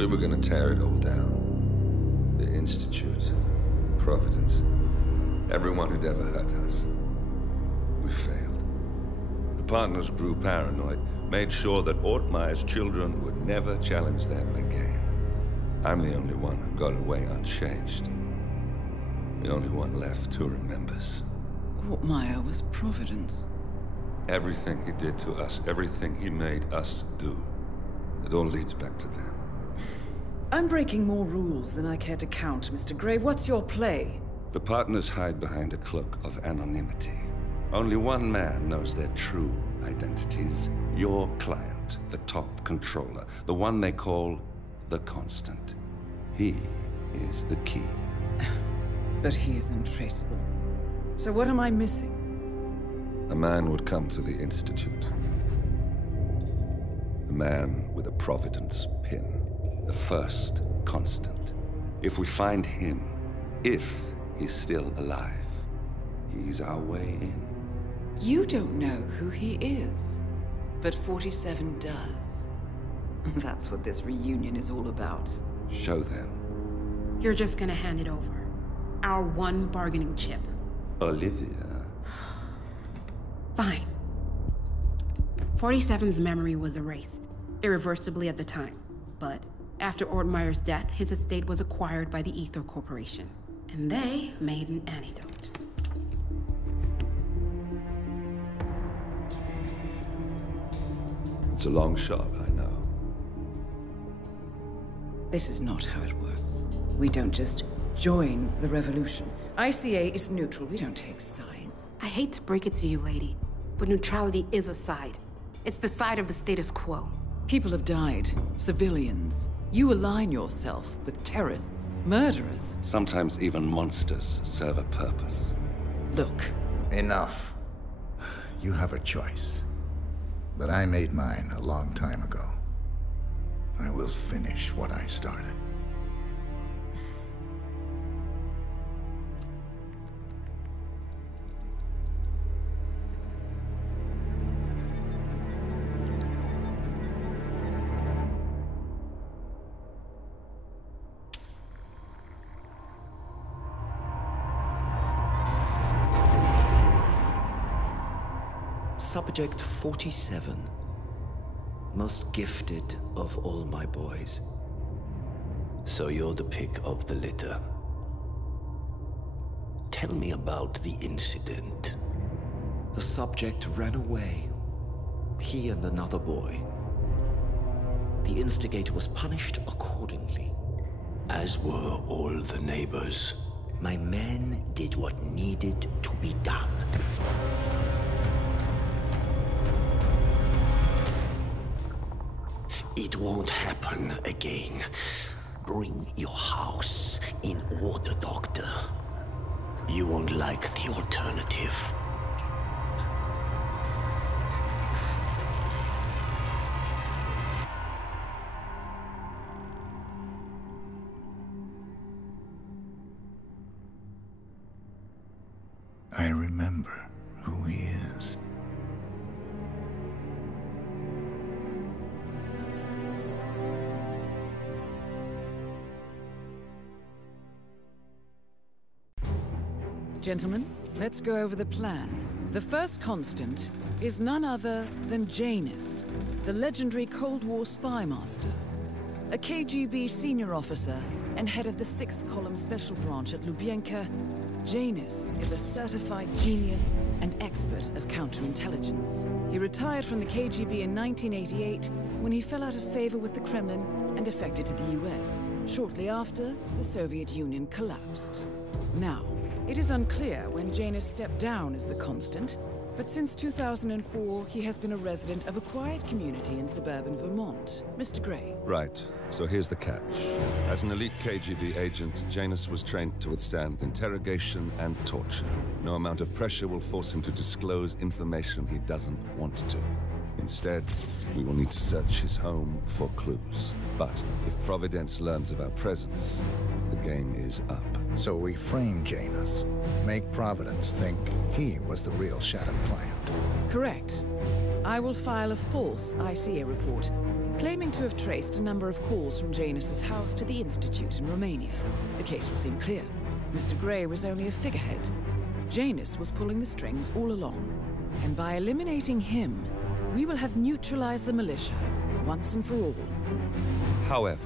We were gonna tear it all down. The Institute, Providence, everyone who'd ever hurt us. We failed. The partners grew paranoid, made sure that Ortmeyer's children would never challenge them again. I'm the only one who got away unchanged. The only one left who remembers. Ortmeyer was Providence. Everything he did to us, everything he made us do, it all leads back to them. I'm breaking more rules than I care to count, Mr. Grey. What's your play? The partners hide behind a cloak of anonymity. Only one man knows their true identities. Your client, the top controller, the one they call the Constant. He is the key. But he is untraceable. So what am I missing? A man would come to the Institute. A man with a Providence pin. The first Constant. If we find him, if he's still alive, he's our way in. You don't know who he is, but 47 does. That's what this reunion is all about. Show them. You're just gonna hand it over. Our one bargaining chip. Olivia. Fine. 47's memory was erased, irreversibly at the time. But after Ortmeyer's death, his estate was acquired by the Ether Corporation. And they made an antidote. It's a long shot, I know. This is not how it works. We don't just join the revolution. ICA is neutral. We don't take sides. I hate to break it to you, lady, but neutrality is a side. It's the side of the status quo. People have died. Civilians. You align yourself with terrorists, murderers. Sometimes even monsters serve a purpose. Look. Enough. You have a choice. But I made mine a long time ago. I will finish what I started. Subject 47. Most gifted of all my boys. So you're the pick of the litter. Tell me about the incident. The subject ran away. He and another boy. The instigator was punished accordingly. As were all the neighbors. My men did what needed to be done. It won't happen again. Bring your house in order, Doctor. You won't like the alternative. I remember who he is. Gentlemen, let's go over the plan. The first Constant is none other than Janus, the legendary Cold War spy master. A KGB senior officer and head of the 6th Column Special Branch at Lubyanka, Janus is a certified genius and expert of counterintelligence. He retired from the KGB in 1988 when he fell out of favor with the Kremlin and defected to the US. Shortly after, the Soviet Union collapsed. Now, it is unclear when Janus stepped down as the Constant, but since 2004, he has been a resident of a quiet community in suburban Vermont. Mr. Grey. Right. So here's the catch. As an elite KGB agent, Janus was trained to withstand interrogation and torture. No amount of pressure will force him to disclose information he doesn't want to. Instead, we will need to search his home for clues. But if Providence learns of our presence, the game is up. So we frame Janus, make Providence think he was the real Shattered client. Correct. I will file a false ICA report, claiming to have traced a number of calls from Janus's house to the Institute in Romania. The case will seem clear. Mr. Grey was only a figurehead. Janus was pulling the strings all along. And by eliminating him, we will have neutralized the militia, once and for all. However,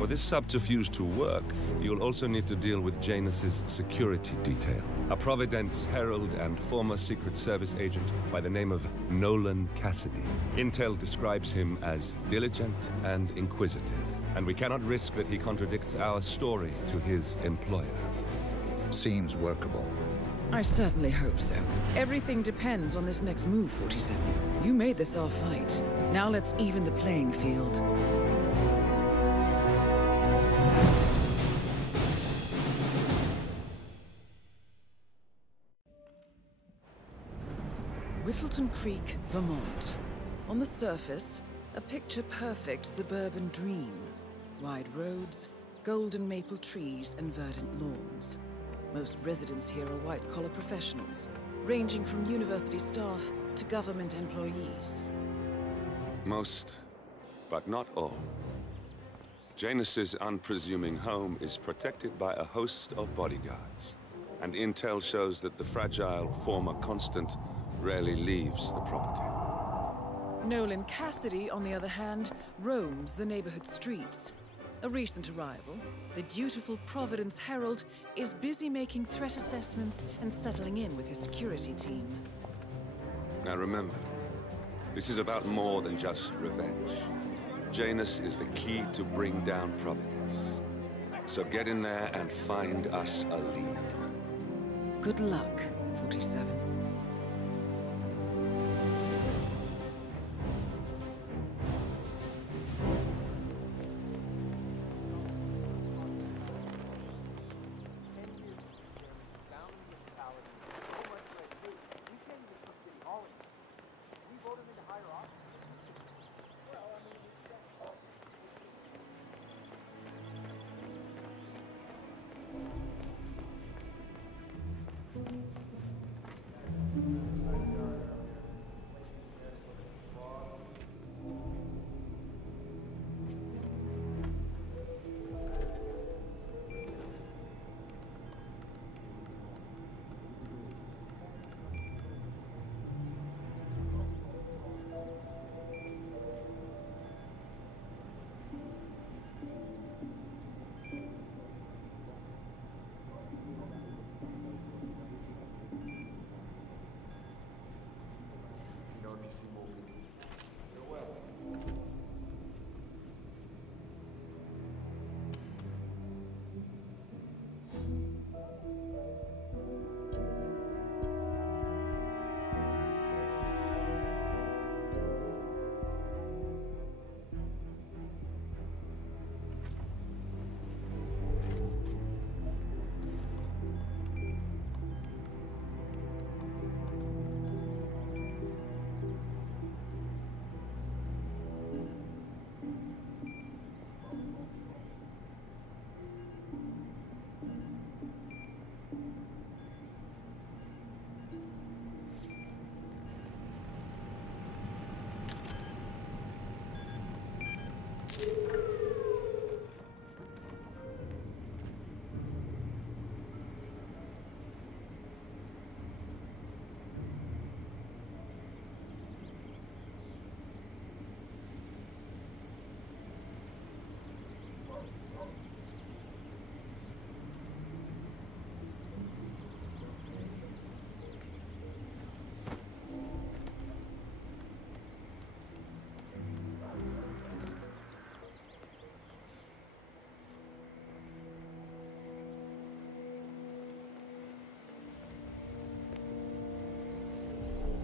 for this subterfuge to work, you'll also need to deal with Janus's security detail. A Providence herald and former Secret Service agent by the name of Nolan Cassidy. Intel describes him as diligent and inquisitive, and we cannot risk that he contradicts our story to his employer. Seems workable. I certainly hope so. Everything depends on this next move, 47. You made this our fight. Now let's even the playing field. Whittleton Creek, Vermont. On the surface, a picture-perfect suburban dream. Wide roads, golden maple trees, and verdant lawns. Most residents here are white-collar professionals, ranging from university staff to government employees. Most, but not all. Janus's unpresuming home is protected by a host of bodyguards, and intel shows that the fragile former Constant rarely leaves the property. Nolan Cassidy, on the other hand, roams the neighborhood streets. A recent arrival, the dutiful Providence Herald is busy making threat assessments and settling in with his security team. Now remember, this is about more than just revenge. Janus is the key to bring down Providence. So get in there and find us a lead. Good luck, 47.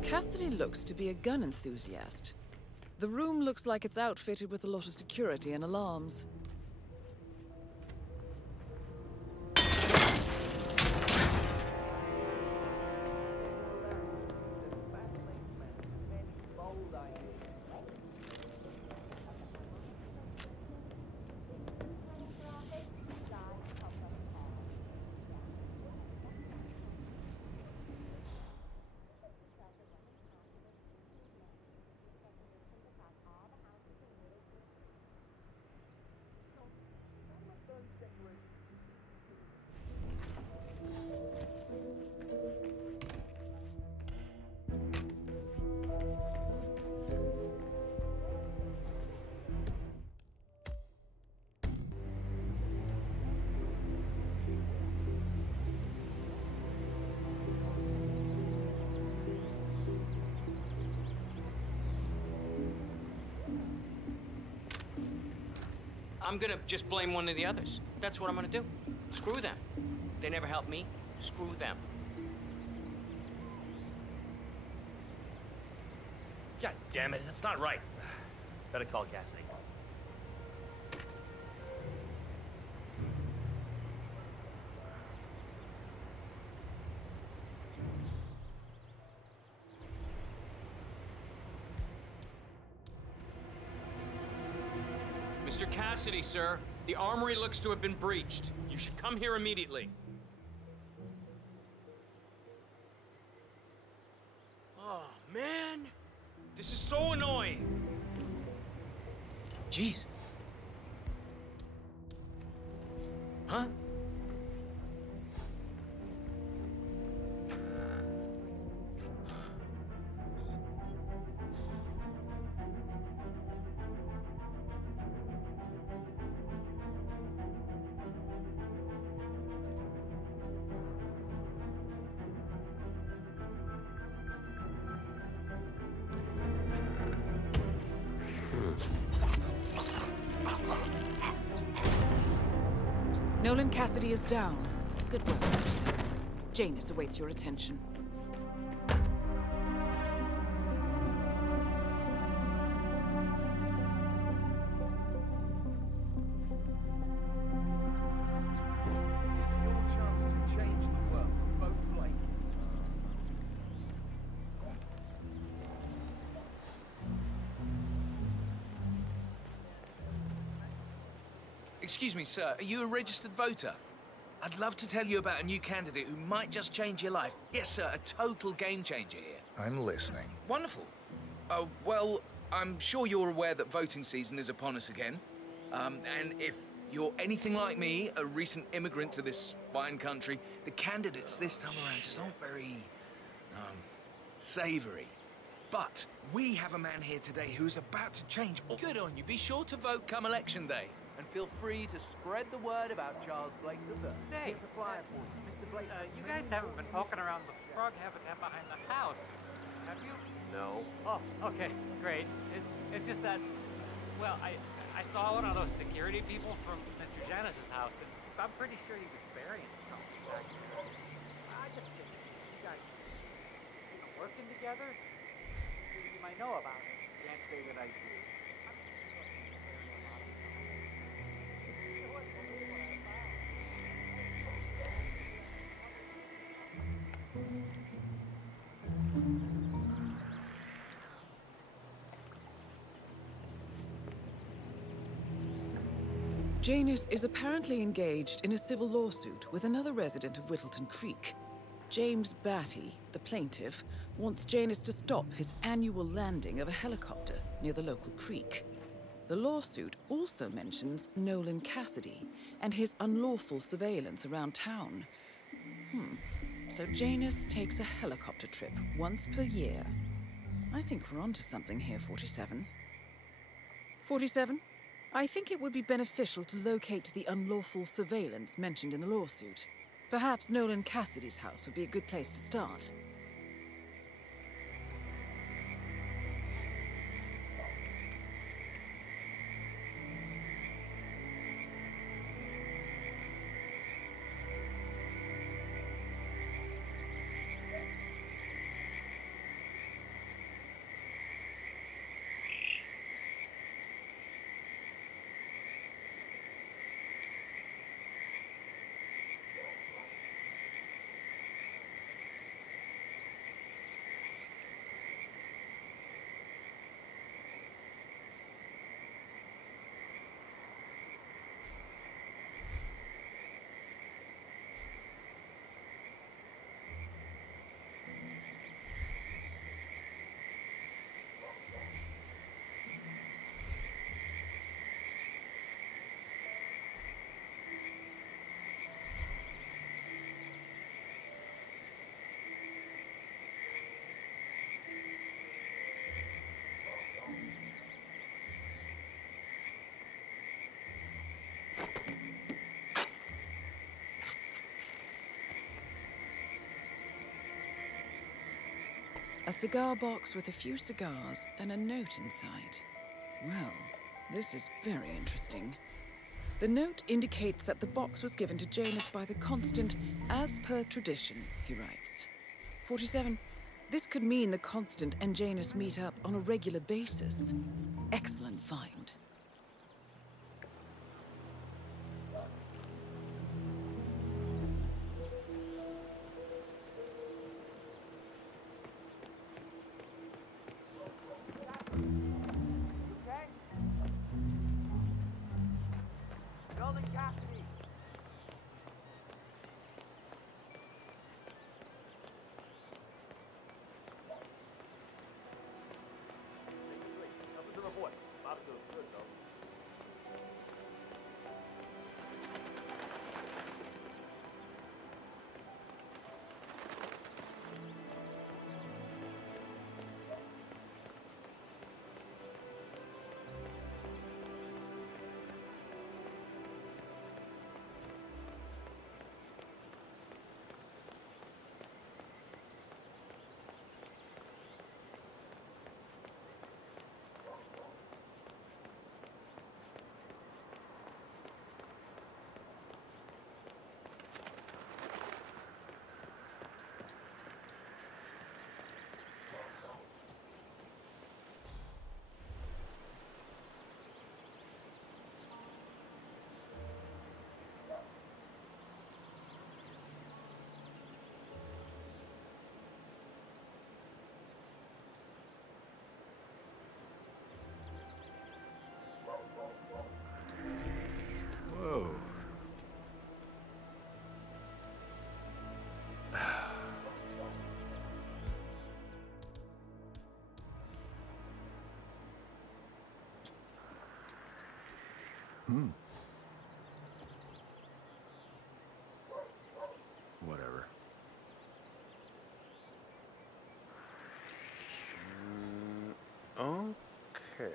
Cassidy looks to be a gun enthusiast. The room looks like it's outfitted with a lot of security and alarms. I'm gonna just blame one of the others. That's what I'm gonna do. Screw them. They never helped me. Screw them. God damn it, that's not right. Better call Cassidy. Mr. Cassidy, sir. The armory looks to have been breached. You should come here immediately. Oh, man. This is so annoying. Jeez. Huh? Nolan Cassidy is down. Good work, officer. Janus awaits your attention. Excuse me, sir, are you a registered voter? I'd love to tell you about a new candidate who might just change your life. Yes, sir, a total game changer here. I'm listening. Wonderful. Well, I'm sure you're aware that voting season is upon us again. And if you're anything like me, a recent immigrant to this fine country, the candidates this time around just aren't very, savory. But we have a man here today who's about to change. Good on you. Be sure to vote come election day. And feel free to spread the word about Charles Blake III. Hey, Mr. Blake, you guys haven't been poking around the frog habitat behind the house, have you? No. Oh, okay, great. It's just that, well, I saw one of those security people from Mr. Janus's house, and I'm pretty sure he was burying something back there. I just think you guys working together, you might know about it. Can't say that I do. Janus is apparently engaged in a civil lawsuit with another resident of Whittleton Creek. James Batty, the plaintiff, wants Janus to stop his annual landing of a helicopter near the local creek. The lawsuit also mentions Nolan Cassidy and his unlawful surveillance around town. So Janus takes a helicopter trip once per year. I think we're onto something here, 47. 47? I think it would be beneficial to locate the unlawful surveillance mentioned in the lawsuit. Perhaps Nolan Cassidy's house would be a good place to start. A cigar box with a few cigars and a note inside. Well, this is very interesting. The note indicates that the box was given to Janus by the Constant as per tradition, he writes. 47. This could mean the Constant and Janus meet up on a regular basis. Excellent find. Nolan Cassidy. Nothing to report. Bob's doing good, though. Whoa. Whatever. Okay.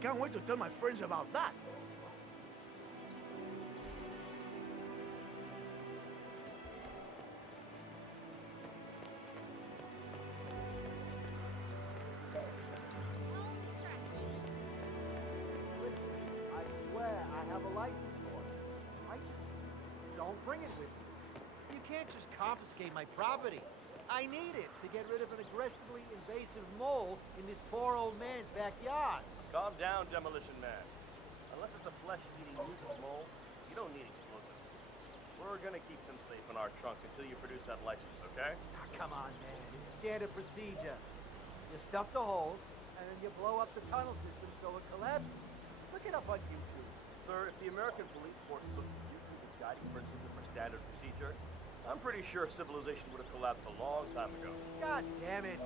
Can't wait to tell my friends about that. I swear I have a license for it. I just don't bring it with me. You can't just confiscate my property. I need it to get rid of an aggressively invasive mole in this poor old man's backyard. Calm down, Demolition Man. Unless it's a flesh-eating mutant mole, you don't need explosives. We're gonna keep them safe in our trunk until you produce that license, okay? Ah, come on, man. It's standard procedure. You stuff the holes, and then you blow up the tunnel system so it collapses. Look it up on YouTube. Sir, if the American police force looked at YouTube as guiding principle for standard procedure, I'm pretty sure civilization would have collapsed a long time ago. God damn it.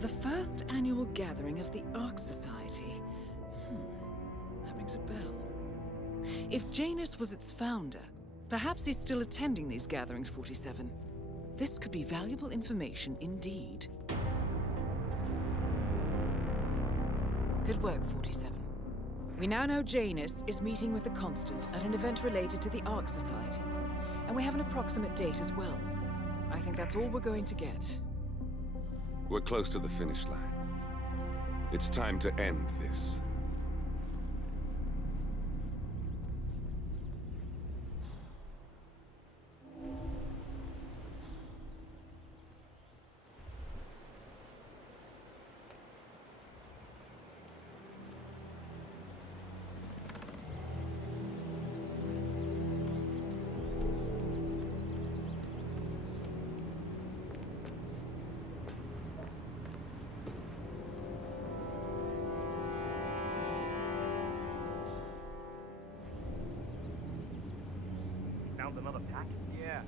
The first annual gathering of the Ark Society. That rings a bell. If Janus was its founder, perhaps he's still attending these gatherings, 47. This could be valuable information indeed. Good work, 47. We now know Janus is meeting with the Constant at an event related to the Ark Society. And we have an approximate date as well. I think that's all we're going to get. We're close to the finish line. It's time to end this. Another pack? Yeah.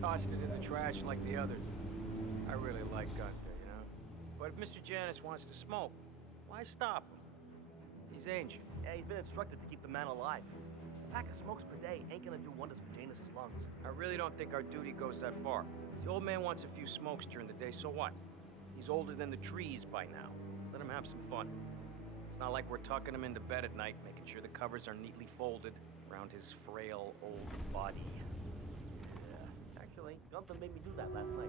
Tossed it in the trash like the others. I really like Gunther, you know? But if Mr. Janus wants to smoke, why stop him? He's ancient. Yeah, he's been instructed to keep the man alive. A pack of smokes per day ain't gonna do wonders for Janus' lungs. I really don't think our duty goes that far. The old man wants a few smokes during the day, so what? He's older than the trees by now. Let him have some fun. It's not like we're tucking him into bed at night, making sure the covers are neatly folded around his frail old body. Yeah, actually, Gunther made me do that last night.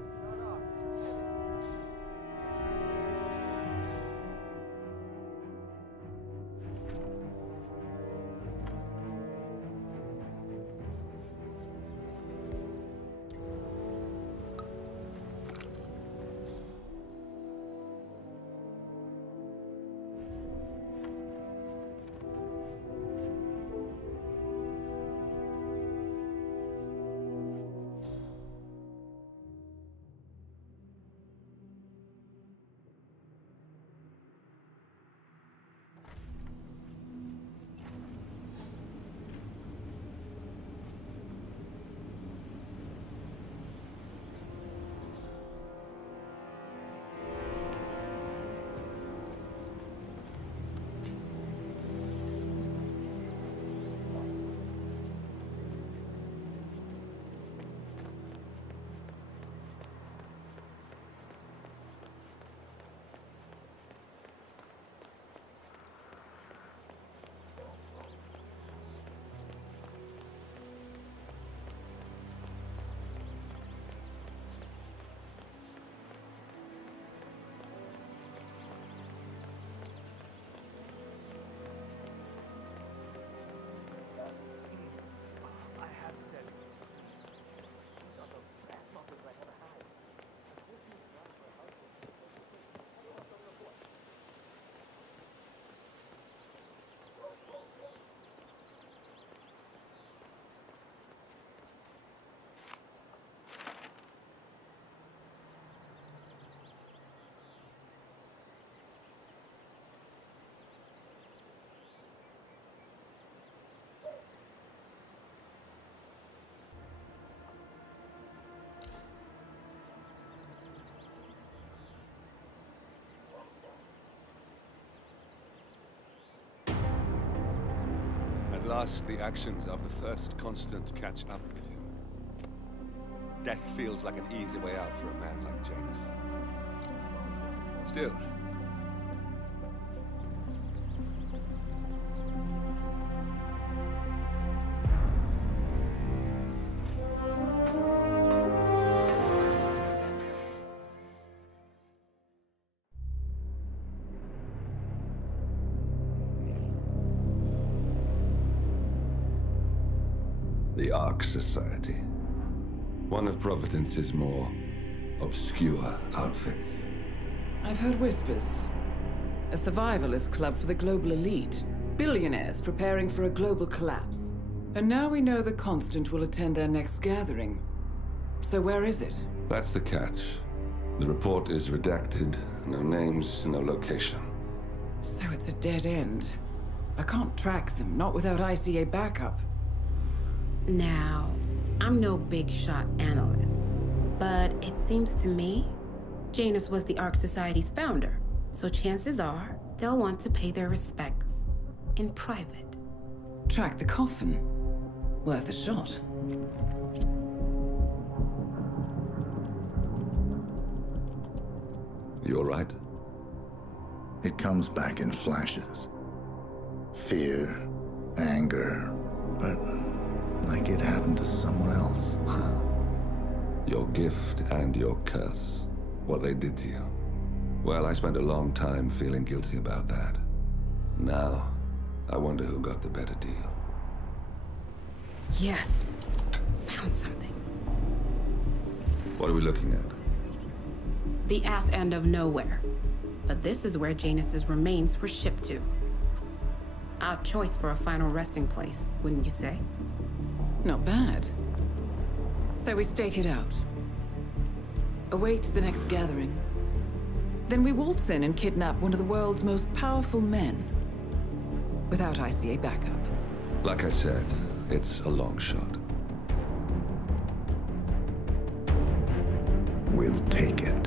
At last, the actions of the first Constant catch up with him. Death feels like an easy way out for a man like Janus. Still, the Ark Society. One of Providence's more obscure outfits. I've heard whispers. A survivalist club for the global elite. Billionaires preparing for a global collapse. And now we know the Constant will attend their next gathering. So where is it? That's the catch. The report is redacted. No names, no location. So it's a dead end. I can't track them, not without ICA backup. Now, I'm no big shot analyst, but it seems to me Janus was the Ark Society's founder, so chances are they'll want to pay their respects in private. Track the coffin. Worth a shot. You all right? It comes back in flashes. Fear, anger, but like it happened to someone else. Your gift and your curse. What they did to you. Well, I spent a long time feeling guilty about that. Now, I wonder who got the better deal. Yes. Found something. What are we looking at? The ass end of nowhere. But this is where Janus's remains were shipped to. Our choice for a final resting place, wouldn't you say? Not bad. So we stake it out. Await the next gathering. Then we waltz in and kidnap one of the world's most powerful men. Without ICA backup. Like I said, it's a long shot. We'll take it.